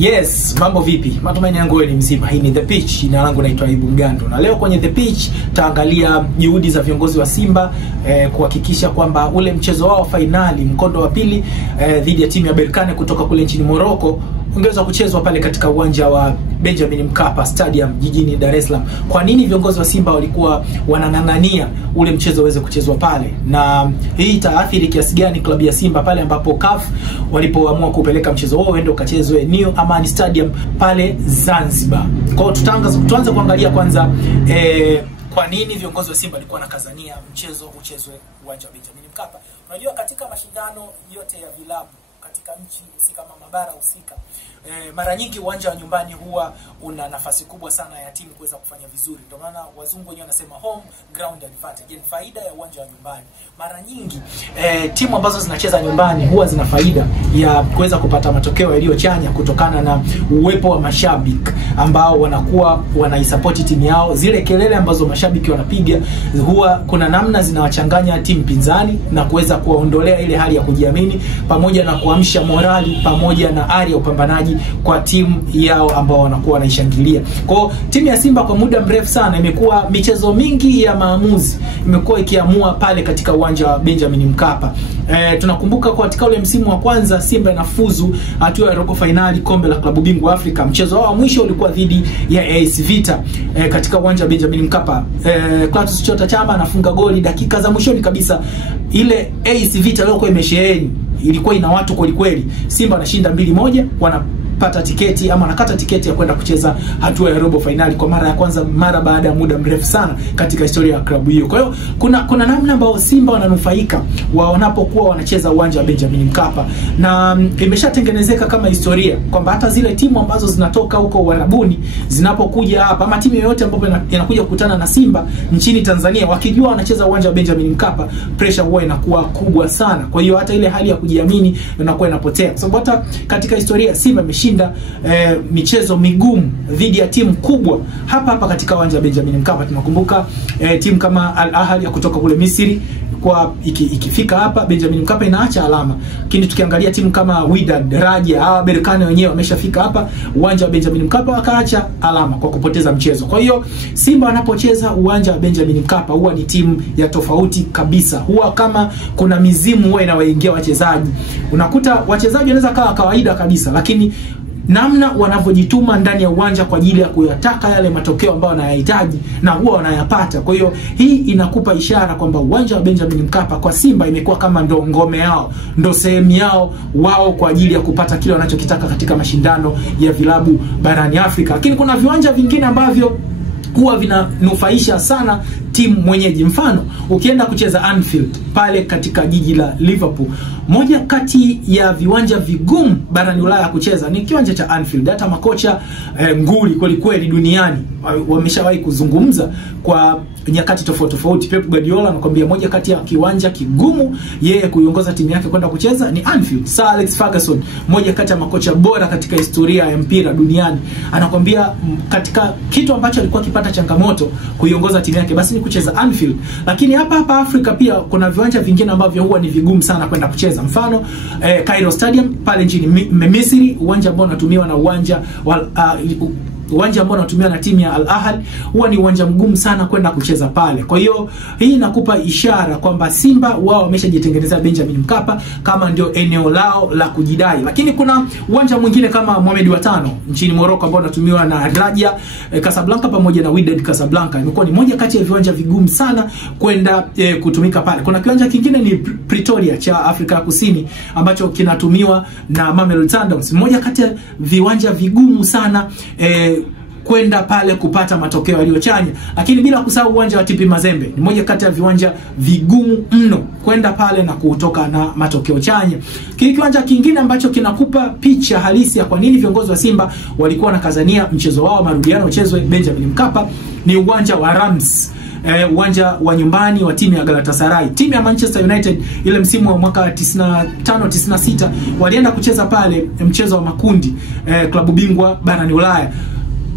Yes, mambo vipi? Matumaini yangu ni mzima. Hii ni The Pitch. Jina langu naitwa Ibu Mgando. Na leo kwenye The Pitch taangalia juhudi za viongozi wa Simba kuhakikisha kwamba ule mchezo wao finali mkondo wa pili dhidi ya timu ya Berkane kutoka kule nchini Morocco ungeweza kuchezwa pale katika uwanja wa Benjamin Mkapa Stadium jijini Dar es Salaam. Kwa nini viongozi wa Simba walikuwa wanang'ang'ania ule mchezo uweze kuchezwa pale? Na hii itaathiri kiasi gani klabu ya Simba pale ambapo CAF walipoamua kupeleka mchezo wao uende ukachezwe New Amani Stadium pale Zanzibar. Kwa hiyo tuanze kuangalia kwanza kwa nini viongozi wa Simba walikuwa wanakazania mchezo uchezwe uwanja wa Benjamin Mkapa. Unajua katika mashindano yote ya vilabu katika nchi si kama mabara husika, mara nyingi uwanja wa nyumbani huwa una nafasi kubwa sana ya timu kuweza kufanya vizuri. Ndio maana wazungu wenyewe wanasema home ground advantage. Ni faida ya uwanja wa nyumbani. Mara nyingi timu ambazo zinacheza nyumbani huwa zina faida ya kuweza kupata matokeo yaliyochanya kutokana na uwepo wa mashabiki ambao wanakuwa wanaisupport timu yao. Zile kelele ambazo mashabiki wanapiga huwa kuna namna zinawachanganya timu pinzani na kuweza kuwaondolea ile hali ya kujiamini pamoja na kuamsha morali pamoja na ari ya upambanaji kwa timu yao ambao wanakuwa wanaishangilia. Kwa hiyo timu ya Simba kwa muda mrefu sana imekuwa michezo mingi ya maamuzi imekuwa ikiamua pale katika uwanja wa Benjamin Mkapa. Tunakumbuka kwa katika ule msimu wa kwanza Simba inafuzu hatua ya robo finali kombe la klabu bingwa Afrika. Mchezo wao wa mwisho ulikuwa dhidi ya AS Vita katika uwanja wa Benjamin Mkapa. Clatous Chota Chama anafunga goli dakika za mwishoni kabisa. Ile AS Vita leo kwa imesheheni, ilikuwa ina watu kweli kweli. Simba anashinda 2-1, wanapata tiketi ama wanakata tiketi ya kwenda kucheza hatua ya robo finali kwa mara ya kwanza mara baada ya muda mrefu sana katika historia ya klabu hiyo. Kwa hiyo kuna namna ambayo Simba wananufaika wanapokuwa wanacheza uwanja wa Benjamin Mkapa, na imeshatengenezeka kama historia kwamba hata zile timu ambazo zinatoka huko Uarabuni zinapokuja hapa ama timu yoyote ambapo inakuja kukutana na Simba nchini Tanzania wakijua wanacheza uwanja wa Benjamin Mkapa, pressure huwa inakuwa kubwa sana. Kwa hiyo hata ile hali ya kujiamini inakuwa inapotea. Kwa sababu hata katika historia Simba imeshinda michezo migumu dhidi ya timu kubwa hapa katika uwanja wa Benjamin Mkapa. Tunakumbuka timu kama Al Ahly ya kutoka kule Misri kwa ikifika hapa Benjamin Mkapa inaacha alama. Lakini tukiangalia timu kama Wydad, Raja, Berkane wenyewe wameshafika hapa uwanja wa Benjamin Mkapa wakaacha alama kwa kupoteza mchezo. Kwa hiyo Simba wanapocheza uwanja wa Benjamin Mkapa huwa ni timu ya tofauti kabisa. Huwa kama kuna mizimu huwa inawaingia wachezaji. Unakuta wachezaji wanaweza kawa kawaida kabisa, lakini namna wanavyojituma ndani ya uwanja kwa ajili ya kuyataka yale matokeo ambayo wanayahitaji na huwa wanayapata. Kwa hiyo hii inakupa ishara kwamba uwanja wa Benjamin Mkapa kwa Simba imekuwa kama ndo ngome yao, ndo sehemu yao wao kwa ajili ya kupata kile wanachokitaka katika mashindano ya vilabu barani Afrika. Lakini kuna viwanja vingine ambavyo huwa vinanufaisha sana timu mwenyeji. Mfano, ukienda kucheza Anfield pale katika jiji la Liverpool, moja kati ya viwanja vigumu barani Ulaya kucheza ni kiwanja cha Anfield. Hata makocha nguli kweli kweli duniani wameshawahi kuzungumza kwa nyakati tofauti tofauti. Pep Guardiola anakuambia moja kati ya kiwanja kigumu yeye kuiongoza timu yake kwenda kucheza ni Anfield. Sir Alex Ferguson, moja kati ya makocha bora katika historia ya mpira duniani, anakuambia katika kitu ambacho alikuwa akipata changamoto kuiongoza timu yake basi ni kucheza Anfield. Lakini hapa Afrika pia kuna viwanja vingine ambavyo huwa ni vigumu sana kwenda kucheza. Mfano Cairo Stadium pale nchini Misri, uwanja ambao unatumiwa na uwanja ambao unatumiwa na timu ya Al Ahly huwa ni uwanja mgumu sana kwenda kucheza pale. Kwa hiyo hii inakupa ishara kwamba Simba wao wameshajitengenezea Benjamin Mkapa kama ndio eneo lao la kujidai. Lakini kuna uwanja mwingine kama Mohamed wa 5 nchini Morocco ambao unatumiwa na Raja Casablanca pamoja na Wydad Casablanca. Imekuwa ni moja kati ya viwanja vigumu sana kwenda kutumika pale. Kuna kiwanja kingine ni Pretoria cha Afrika ya Kusini ambacho kinatumiwa na Mamelodi Sundowns. Moja kati ya viwanja vigumu sana kwenda pale kupata matokeo yaliyochanya. Lakini bila kusahau uwanja wa TP Mazembe ni moja kati ya viwanja vigumu mno kwenda pale na kutoka na matokeo chanya. Kiwanja kingine ambacho kinakupa picha halisi ya kwa nini viongozi wa Simba walikuwa wanakazania mchezo wao marudiano uchezwe Benjamin Mkapa ni uwanja wa Rams. Uwanja wa nyumbani wa timu ya Galatasaray. Timu ya Manchester United ile msimu wa mwaka 95-96 walienda kucheza pale mchezo wa makundi klabu bingwa barani Ulaya.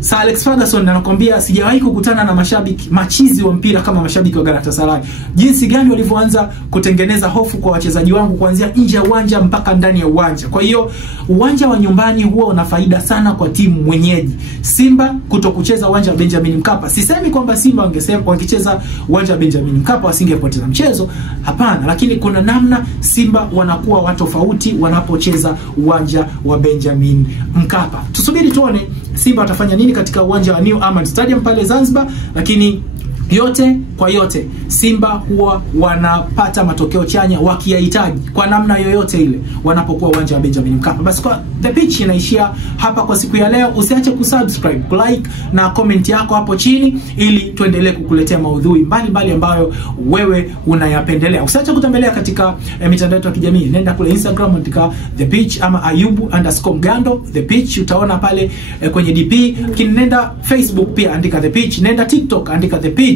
Sir Alex Ferguson anakuambia sijawahi kukutana na mashabiki machizi wa mpira kama mashabiki wa Galatasaray. Jinsi gani walivyoanza kutengeneza hofu kwa wachezaji wangu kuanzia nje ya uwanja mpaka ndani ya uwanja. Kwa hiyo uwanja wa nyumbani huwa una faida sana kwa timu mwenyeji. Simba kutokucheza uwanja wa Benjamin Mkapa. Sisemi kwamba Simba wangecheza uwanja wa Benjamin Mkapa wasingepoteza mchezo. Hapana, lakini kuna namna Simba wanakuwa watu tofauti wanapocheza uwanja wa Benjamin Mkapa. Tusubiri tuone Simba watafanya nini katika uwanja wa New Aman Stadium pale Zanzibar, lakini yote kwa yote Simba huwa wanapata matokeo chanya wakiyahitaji kwa namna yoyote ile wanapokuwa uwanja wa Benjamin Mkapa. Basi kwa The Pitch inaishia hapa kwa siku ya leo. Usiache kusubscribe, like na comment yako hapo chini ili tuendelee kukuletea maudhui mbalimbali ambayo wewe unayapendelea. Usiache kutembelea katika mitandao yetu ya kijamii. Nenda kule Instagram andika The Pitch ama Ayubu_Mgando The Pitch, utaona pale kwenye DP. Nenda Facebook pia andika The Pitch, nenda TikTok andika The Pitch.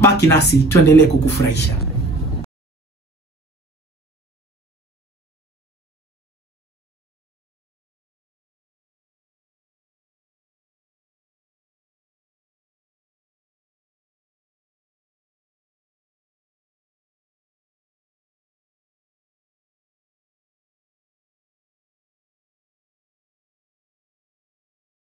Baki nasi tuendelee kukufurahisha.